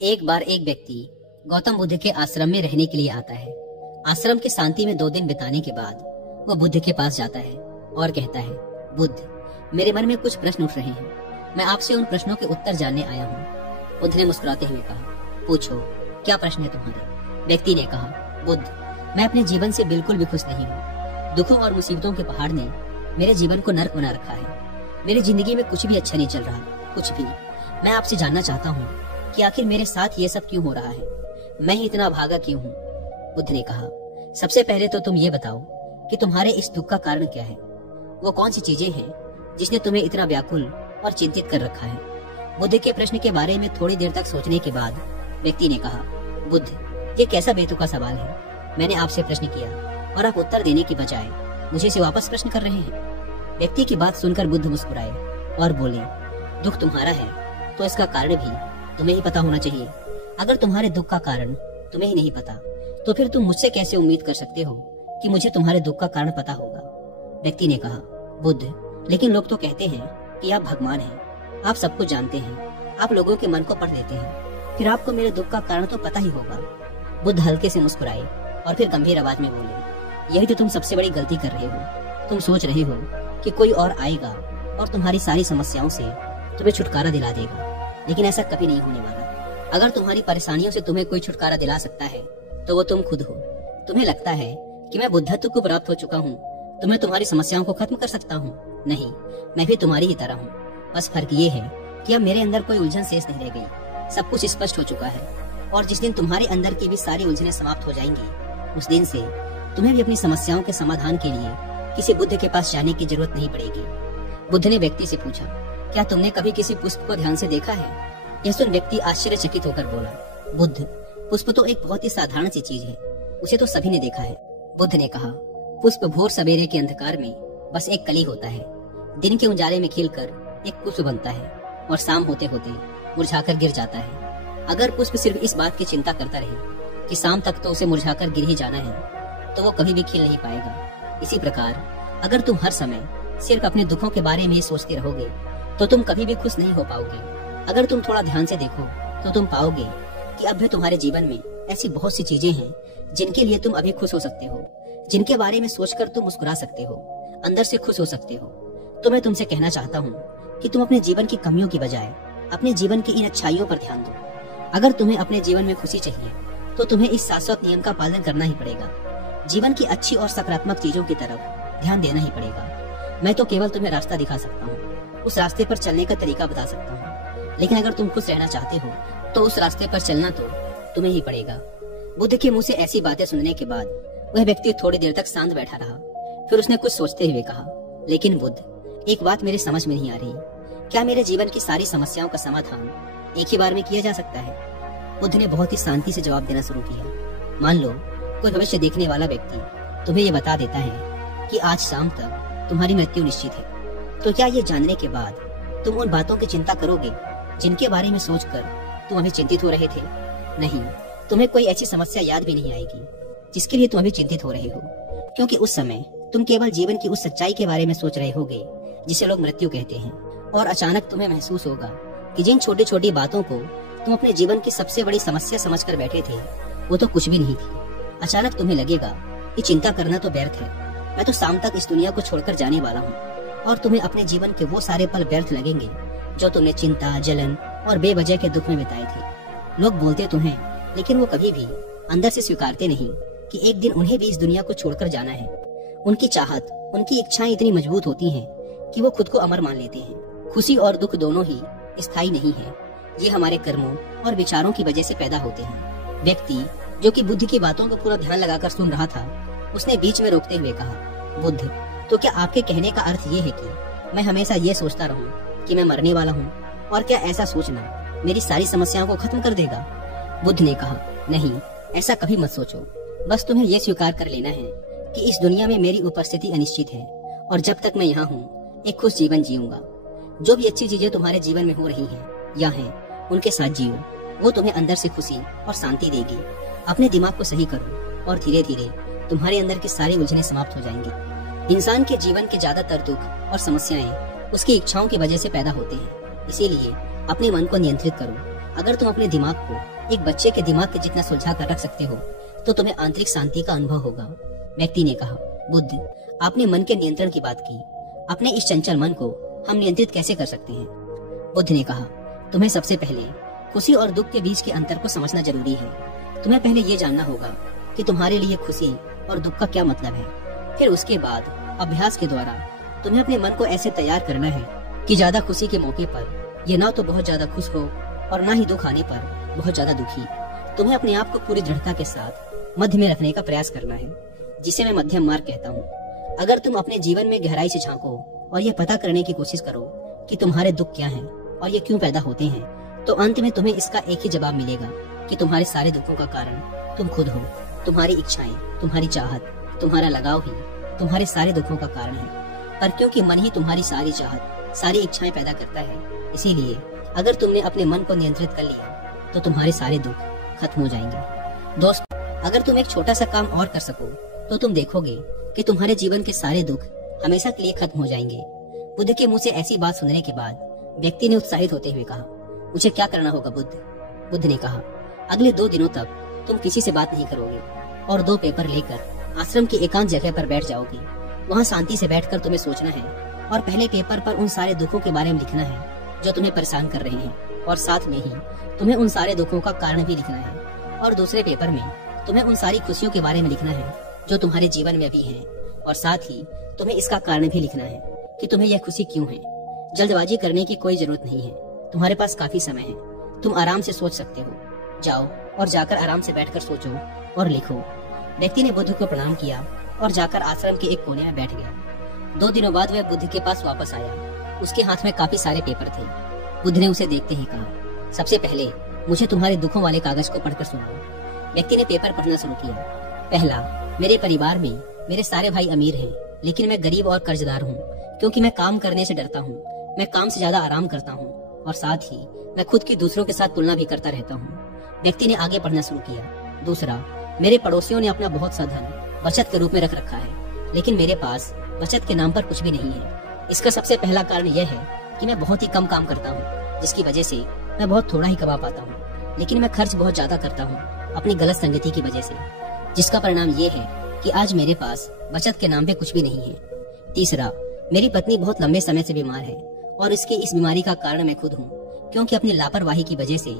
एक बार एक व्यक्ति गौतम बुद्ध के आश्रम में रहने के लिए आता है। आश्रम के शांति में 2 दिन बिताने के बाद वो बुद्ध के पास जाता है और कहता है, बुद्ध, मेरे मन में कुछ प्रश्न उठ रहे हैं। मैं आपसे उन प्रश्नों के उत्तर जानने आया हूँ। बुद्ध ने मुस्कुराते हुए कहा, पूछो, क्या प्रश्न है तुम्हारे? व्यक्ति ने कहा, बुद्ध, मैं अपने जीवन से बिल्कुल भी खुश नहीं हूँ। दुखों और मुसीबतों के पहाड़ ने मेरे जीवन को नर्क बना रखा है। मेरी जिंदगी में कुछ भी अच्छा नहीं चल रहा, कुछ भी। मैं आपसे जानना चाहता हूँ कि आखिर मेरे साथ ये सब क्यों हो रहा है? मैं ही इतना भागा क्यों हूँ? बुद्ध ने कहा, सबसे पहले तो तुम ये बताओ कि तुम्हारे इस दुख का कारण क्या है। वो कौन सी चीजें हैं जिसने तुम्हें इतना व्याकुल और चिंतित कर रखा है? बुद्ध के प्रश्न के बारे में थोड़ी देर तक सोचने के बाद व्यक्ति ने कहा, बुद्ध, ये कैसा बेतुका सवाल है। मैंने आपसे प्रश्न किया और आप उत्तर देने की बजाय मुझे से वापस प्रश्न कर रहे हैं। व्यक्ति की बात सुनकर बुद्ध मुस्कुराए और बोले, दुख तुम्हारा है तो इसका कारण भी तुम्हें ही पता होना चाहिए। अगर तुम्हारे दुख का कारण तुम्हें ही नहीं पता तो फिर तुम मुझसे कैसे उम्मीद कर सकते हो कि मुझे तुम्हारे दुख का कारण पता होगा? व्यक्ति ने कहा, बुद्ध, लेकिन लोग तो कहते हैं कि आप भगवान हैं, आप सब कुछ जानते हैं, आप लोगों के मन को पढ़ लेते हैं, फिर आपको मेरे दुख का कारण तो पता ही होगा। बुद्ध हल्के से मुस्कुराए और फिर गंभीर आवाज में बोले, यही तो तुम सबसे बड़ी गलती कर रहे हो। तुम सोच रहे हो कि कोई और आएगा और तुम्हारी सारी समस्याओं से तुम्हें छुटकारा दिला देगा, लेकिन ऐसा कभी नहीं होने वाला। अगर तुम्हारी परेशानियों से तुम्हें कोई छुटकारा दिला सकता है तो वो तुम खुद हो। तुम्हें लगता है कि मैं बुद्धत्व को प्राप्त हो चुका हूँ तो मैं तुम्हारी समस्याओं को खत्म कर सकता हूँ। नहीं, मैं भी तुम्हारी ही तरह हूँ। बस फर्क ये है कि अब मेरे अंदर कोई उलझन शेष नहीं रह गई, सब कुछ स्पष्ट हो चुका है। और जिस दिन तुम्हारे अंदर की भी सारी उलझनें समाप्त हो जाएंगी, उस दिन से तुम्हें भी अपनी समस्याओं के समाधान के लिए किसी बुद्ध के पास जाने की जरूरत नहीं पड़ेगी। बुद्ध ने व्यक्ति से पूछा, क्या तुमने कभी किसी पुष्प को ध्यान से देखा है? यह सुन व्यक्ति आश्चर्यचकित होकर बोला, बुद्ध, पुष्प तो एक बहुत ही साधारण सी चीज है, उसे तो सभी ने देखा है। बुद्ध ने कहा, पुष्प भोर सवेरे के अंधकार में बस एक कली होता है। दिन के उजाले में खिलकर एक पुष्प बनता है और शाम होते होते मुरझाकर गिर जाता है। अगर पुष्प सिर्फ इस बात की चिंता करता रहे कि शाम तक तो उसे मुरझाकर गिर ही जाना है, तो वो कभी भी खिल नहीं पाएगा। इसी प्रकार अगर तुम हर समय सिर्फ अपने दुखों के बारे में ही सोचते रहोगे तो तुम कभी भी खुश नहीं हो पाओगे। अगर तुम थोड़ा ध्यान से देखो तो तुम पाओगे कि अब भी तुम्हारे जीवन में ऐसी बहुत सी चीजें हैं जिनके लिए तुम अभी खुश हो सकते हो, जिनके बारे में सोचकर तुम मुस्कुरा सकते हो, अंदर से खुश हो सकते हो। तो मैं तुमसे कहना चाहता हूँ कि तुम अपने जीवन की कमियों की बजाय अपने जीवन की इन अच्छाइयों पर ध्यान दो। अगर तुम्हें अपने जीवन में खुशी चाहिए तो तुम्हें इस शाश्वत नियम का पालन करना ही पड़ेगा। जीवन की अच्छी और सकारात्मक चीजों की तरफ ध्यान देना ही पड़ेगा। मैं तो केवल तुम्हें रास्ता दिखा सकता हूँ, उस रास्ते पर चलने का तरीका बता सकता हूँ, लेकिन अगर तुम खुश रहना चाहते हो तो उस रास्ते पर चलना तो तुम्हें ही पड़ेगा। बुद्ध के मुंह से ऐसी बातें सुनने के बाद वह व्यक्ति थोड़ी देर तक शांत बैठा रहा। फिर उसने कुछ सोचते हुए कहा, लेकिन बुद्ध, एक बात मेरे समझ में नहीं आ रही, क्या मेरे जीवन की सारी समस्याओं का समाधान एक ही बार में किया जा सकता है? बुद्ध ने बहुत ही शांति से जवाब देना शुरू किया। मान लो कोई भविष्य देखने वाला व्यक्ति तुम्हें ये बता देता है कि आज शाम तक तुम्हारी मृत्यु निश्चित है, तो क्या ये जानने के बाद तुम उन बातों की चिंता करोगे जिनके बारे में सोचकर तुम अभी चिंतित हो रहे थे? नहीं, तुम्हें कोई ऐसी समस्या याद भी नहीं आएगी जिसके लिए तुम अभी चिंतित हो रहे हो, क्योंकि उस समय तुम केवल जीवन की उस सच्चाई के बारे में सोच रहे होगे जिसे लोग मृत्यु कहते हैं। और अचानक तुम्हें महसूस होगा कि जिन छोटी छोटी बातों को तुम अपने जीवन की सबसे बड़ी समस्या समझकर बैठे थे वो तो कुछ भी नहीं थी। अचानक तुम्हें लगेगा कि चिंता करना तो व्यर्थ है, मैं तो शाम तक इस दुनिया को छोड़कर जाने वाला हूँ। और तुम्हें अपने जीवन के वो सारे पल व्यर्थ लगेंगे जो तुमने चिंता, जलन और बेवजह के दुख में बिताए थे। लोग बोलते तो हैं, लेकिन वो कभी भी अंदर से स्वीकारते नहीं कि एक दिन उन्हें भी इस दुनिया को छोड़कर जाना है। उनकी चाहत, उनकी इच्छाएं इतनी मजबूत होती हैं कि वो खुद को अमर मान लेते हैं। खुशी और दुख दोनों ही स्थायी नहीं है, ये हमारे कर्मों और विचारों की वजह से पैदा होते हैं। व्यक्ति जो कि बुद्ध की बातों को पूरा ध्यान लगाकर सुन रहा था, उसने बीच में रोकते हुए कहा, बुद्ध, तो क्या आपके कहने का अर्थ ये है कि मैं हमेशा ये सोचता रहूं कि मैं मरने वाला हूँ, और क्या ऐसा सोचना मेरी सारी समस्याओं को खत्म कर देगा? बुद्ध ने कहा, नहीं, ऐसा कभी मत सोचो। बस तुम्हें यह स्वीकार कर लेना है कि इस दुनिया में मेरी उपस्थिति अनिश्चित है, और जब तक मैं यहाँ हूँ एक खुश जीवन जीऊंगा। जो भी अच्छी चीजें तुम्हारे जीवन में हो रही हैं या हैं, उनके साथ जियो, वो तुम्हें अंदर से खुशी और शांति देगी। अपने दिमाग को सही करो और धीरे धीरे तुम्हारे अंदर की सारी उलझनें समाप्त हो जाएंगी। इंसान के जीवन के ज्यादातर दुख और समस्याएं उसकी इच्छाओं की वजह से पैदा होते हैं। इसीलिए अपने मन को नियंत्रित करो, अगर तुम अपने दिमाग को एक बच्चे के दिमाग के जितना सुलझा कर रख सकते हो तो तुम्हें आंतरिक शांति का अनुभव होगा। व्यक्ति ने कहा, बुद्ध, आपने मन के नियंत्रण की बात की। अपने इस चंचल मन को हम नियंत्रित कैसे कर सकते हैं? बुद्ध ने कहा, तुम्हें सबसे पहले खुशी और दुख के बीच के अंतर को समझना जरूरी है। तुम्हें पहले ये जानना होगा कि तुम्हारे लिए खुशी और दुख का क्या मतलब है। फिर उसके बाद अभ्यास के द्वारा तुम्हें अपने मन को ऐसे तैयार करना है कि ज्यादा खुशी के मौके पर ये ना तो बहुत ज्यादा खुश हो और ना ही दुख आने पर बहुत ज्यादा दुखी। तुम्हें अपने आप को पूरी दृढ़ता के साथ मध्य में रखने का प्रयास करना है, जिसे मैं मध्यम मार्ग कहता हूँ। अगर तुम अपने जीवन में गहराई से झांको और ये पता करने की कोशिश करो कि तुम्हारे दुख क्या हैं और ये क्यों पैदा होते हैं, तो अंत में तुम्हें इसका एक ही जवाब मिलेगा कि तुम्हारे सारे दुखों का कारण तुम खुद हो। तुम्हारी इच्छाएं, तुम्हारी चाहत, तुम्हारा लगाव ही तुम्हारे सारे दुखों का कारण है। पर क्योंकि मन ही तुम्हारी सारी चाहत, सारी इच्छाएं पैदा करता है, इसीलिए अगर तुमने अपने मन को नियंत्रित कर लिया तो तुम्हारे सारे दुख खत्म हो जाएंगे। दोस्त, अगर तुम एक छोटा सा काम और कर सको तो तुम देखोगे कि तुम्हारे जीवन के सारे दुख हमेशा के लिए खत्म हो जाएंगे। बुद्ध के मुंह से ऐसी बात सुनने के बाद व्यक्ति ने उत्साहित होते हुए कहा, मुझे क्या करना होगा बुद्ध? बुद्ध ने कहा, अगले 2 दिनों तक तुम किसी से बात नहीं करोगे और 2 पेपर लेकर आश्रम की एकांत जगह पर बैठ जाओगे। वहाँ शांति से बैठकर तुम्हें सोचना है और पहले पेपर पर उन सारे दुखों के बारे में लिखना है जो तुम्हें परेशान कर रहे हैं, और साथ में ही तुम्हें उन सारे दुखों का कारण भी लिखना है। और दूसरे पेपर में तुम्हें उन सारी खुशियों के बारे में लिखना है जो तुम्हारे जीवन में अभी है, और साथ ही तुम्हें इसका कारण भी लिखना है कि तुम्हें यह खुशी क्यों है। जल्दबाजी करने की कोई जरूरत नहीं है, तुम्हारे पास काफी समय है, तुम आराम से सोच सकते हो। जाओ और जाकर आराम से बैठकर सोचो और लिखो। व्यक्ति ने बुद्ध को प्रणाम किया और जाकर आश्रम के एक कोने में बैठ गया। 2 दिनों बाद वह बुद्ध के पास वापस आया। उसके हाथ में काफी सारे पेपर थे। बुद्ध ने उसे देखते ही कहा, सबसे पहले मुझे तुम्हारे दुखों वाले कागज को पढ़कर सुनाओ। व्यक्ति ने पेपर पढ़ना शुरू किया। पहला, मेरे परिवार में मेरे सारे भाई अमीर हैं, लेकिन मैं गरीब और कर्जदार हूँ, क्योंकि मैं काम करने से डरता हूँ। मैं काम से ज्यादा आराम करता हूँ और साथ ही मैं खुद की दूसरों के साथ तुलना भी करता रहता हूँ। व्यक्ति ने आगे पढ़ना शुरू किया। दूसरा, मेरे पड़ोसियों ने अपना बहुत सा धन बचत के रूप में रख रखा है, लेकिन मेरे पास बचत के नाम पर कुछ भी नहीं है। इसका सबसे पहला कारण यह है कि मैं बहुत ही कम काम करता हूँ, जिसकी वजह से मैं बहुत थोड़ा ही कमा पाता हूँ, लेकिन मैं खर्च बहुत ज्यादा करता हूँ अपनी गलत संगति की वजह से, जिसका परिणाम ये है कि आज मेरे पास बचत के नाम पे कुछ भी नहीं है। तीसरा, मेरी पत्नी बहुत लंबे समय से बीमार है और इसकी इस बीमारी का कारण मैं खुद हूँ, क्योंकि अपनी लापरवाही की वजह से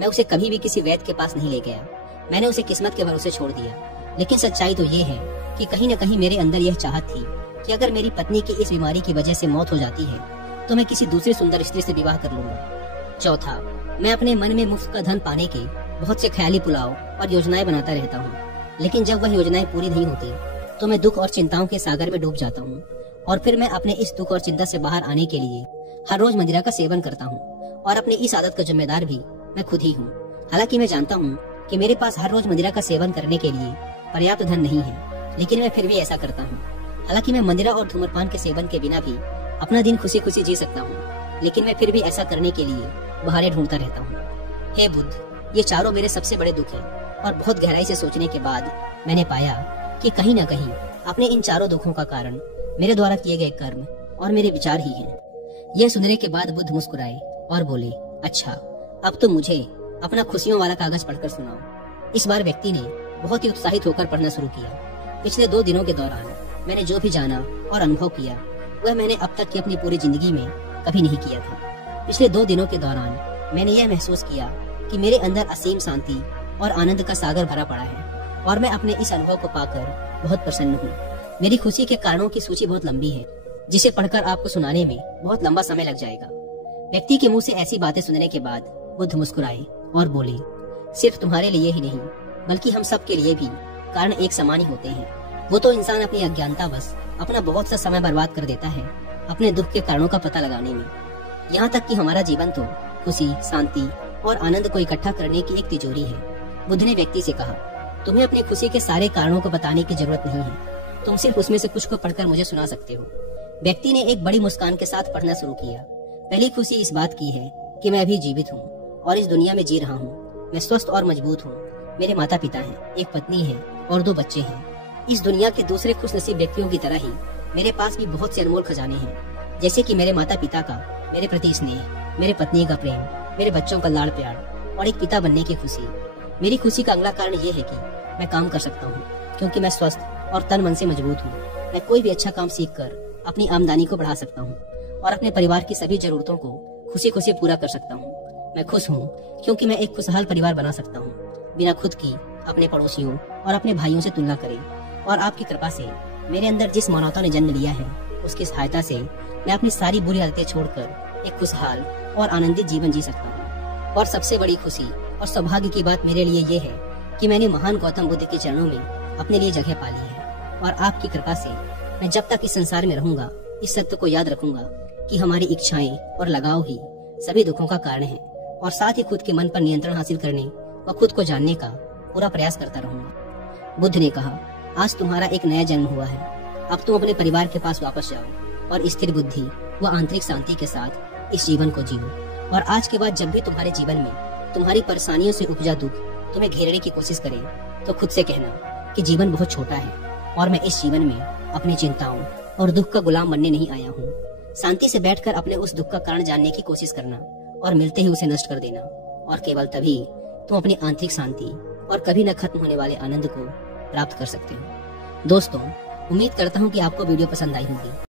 मैं उसे कभी भी किसी वैद्य के पास नहीं ले गया। मैंने उसे किस्मत के भरोसे छोड़ दिया। लेकिन सच्चाई तो ये है कि कहीं न कहीं मेरे अंदर यह चाहत थी कि अगर मेरी पत्नी की इस बीमारी की वजह से मौत हो जाती है तो मैं किसी दूसरी सुंदर स्त्री से विवाह कर लूंगा। चौथा, मैं अपने मन में मुफ्त का धन पाने के बहुत से ख्याली पुलाव और योजनाएं बनाता रहता हूँ, लेकिन जब वह योजनाएं पूरी नहीं होती तो मैं दुख और चिंताओं के सागर में डूब जाता हूँ, और फिर मैं अपने इस दुख और चिंता से बाहर आने के लिए हर रोज मदिरा का सेवन करता हूँ, और अपनी इस आदत का जिम्मेदार भी मैं खुद ही हूँ। हालांकि मैं जानता हूँ कि मेरे पास हर रोज मदिरा का सेवन करने के लिए पर्याप्त धन नहीं है, लेकिन मैं फिर भी ऐसा करता हूँ। हालांकि मैं मदिरा और धूम्रपान के सेवन के बिना भी अपना दिन खुशी खुशी जी सकता हूँ, लेकिन मैं फिर भी ऐसा करने के लिए बहाने ढूंढता रहता हूँ। हे बुद्ध, ये चारों मेरे सबसे बड़े दुख हैं, और बहुत गहराई से सोचने के बाद मैंने पाया कि कहीं न कहीं अपने इन चारों दुखों का कारण मेरे द्वारा किए गए कर्म और मेरे विचार ही हैं। यह सुनने के बाद बुद्ध मुस्कुराए और बोले, अच्छा, अब तो मुझे अपना खुशियों वाला कागज पढ़कर सुनाओ। इस बार व्यक्ति ने बहुत ही उत्साहित होकर पढ़ना शुरू किया। पिछले 2 दिनों के दौरान मैंने जो भी जाना और अनुभव किया वह मैंने अब तक की अपनी पूरी जिंदगी में कभी नहीं किया था। पिछले 2 दिनों के दौरान मैंने यह महसूस किया कि मेरे अंदर असीम शांति और आनंद का सागर भरा पड़ा है, और मैं अपने इस अनुभव को पाकर बहुत प्रसन्न हूँ। मेरी खुशी के कारणों की सूची बहुत लंबी है, जिसे पढ़कर आपको सुनाने में बहुत लंबा समय लग जाएगा। व्यक्ति के मुंह से ऐसी बातें सुनने के बाद बुद्ध मुस्कुराए और बोले, सिर्फ तुम्हारे लिए ही नहीं बल्कि हम सब के लिए भी कारण एक समान ही होते हैं। वो तो इंसान अपनी अज्ञानतावश अपना बहुत सा समय बर्बाद कर देता है अपने दुख के कारणों का पता लगाने में। यहाँ तक कि हमारा जीवन तो खुशी, शांति और आनंद को इकट्ठा करने की एक तिजोरी है। बुद्ध ने व्यक्ति से कहा, तुम्हें अपनी खुशी के सारे कारणों को बताने की जरूरत नहीं है, तुम सिर्फ उसमें से कुछ को पढ़कर मुझे सुना सकते हो। व्यक्ति ने एक बड़ी मुस्कान के साथ पढ़ना शुरू किया। पहली खुशी इस बात की है कि मैं अभी जीवित हूँ और इस दुनिया में जी रहा हूँ। मैं स्वस्थ और मजबूत हूँ। मेरे माता पिता हैं, एक पत्नी है और 2 बच्चे हैं। इस दुनिया के दूसरे खुशनसीब व्यक्तियों की तरह ही मेरे पास भी बहुत से अनमोल खजाने हैं, जैसे कि मेरे माता पिता का मेरे प्रति स्नेह, मेरे पत्नी का प्रेम, मेरे बच्चों का लाड़ प्यार और एक पिता बनने की खुशी। मेरी खुशी का अगला कारण ये है कि मैं काम कर सकता हूँ, क्योंकि मैं स्वस्थ और तन मन से मजबूत हूँ। मैं कोई भी अच्छा काम सीख कर अपनी आमदनी को बढ़ा सकता हूँ और अपने परिवार की सभी जरूरतों को खुशी खुशी पूरा कर सकता हूँ। मैं खुश हूँ क्योंकि मैं एक खुशहाल परिवार बना सकता हूँ, बिना खुद की अपने पड़ोसियों और अपने भाइयों से तुलना करे। और आपकी कृपा से मेरे अंदर जिस मानवता ने जन्म लिया है, उसकी सहायता से मैं अपनी सारी बुरी आदतें छोड़कर एक खुशहाल और आनंदित जीवन जी सकता हूँ। और सबसे बड़ी खुशी और सौभाग्य की बात मेरे लिए ये है कि मैंने महान गौतम बुद्ध के चरणों में अपने लिए जगह पा ली है। और आपकी कृपा से मैं जब तक इस संसार में रहूंगा, इस सत्य को याद रखूंगा कि हमारी इच्छाएं और लगाव ही सभी दुखों का कारण है। और साथ ही खुद के मन पर नियंत्रण हासिल करने व खुद को जानने का पूरा प्रयास करता रहूंगा। बुद्ध ने कहा, आज तुम्हारा एक नया जन्म हुआ है। अब तुम अपने परिवार के पास वापस जाओ और स्थिर बुद्धि व आंतरिक शांति के साथ इस जीवन को जियो। और आज के बाद जब भी तुम्हारे जीवन में तुम्हारी परेशानियों से उपजा दुख तुम्हें घेरने की कोशिश करे, तो खुद से कहना कि जीवन बहुत छोटा है और मैं इस जीवन में अपनी चिंताओं और दुख का गुलाम बनने नहीं आया हूँ। शांति से बैठकर अपने उस दुख का कारण जानने की कोशिश करना और मिलते ही उसे नष्ट कर देना। और केवल तभी तुम अपनी आंतरिक शांति और कभी न खत्म होने वाले आनंद को प्राप्त कर सकते हो। दोस्तों, उम्मीद करता हूँ कि आपको वीडियो पसंद आई होगी।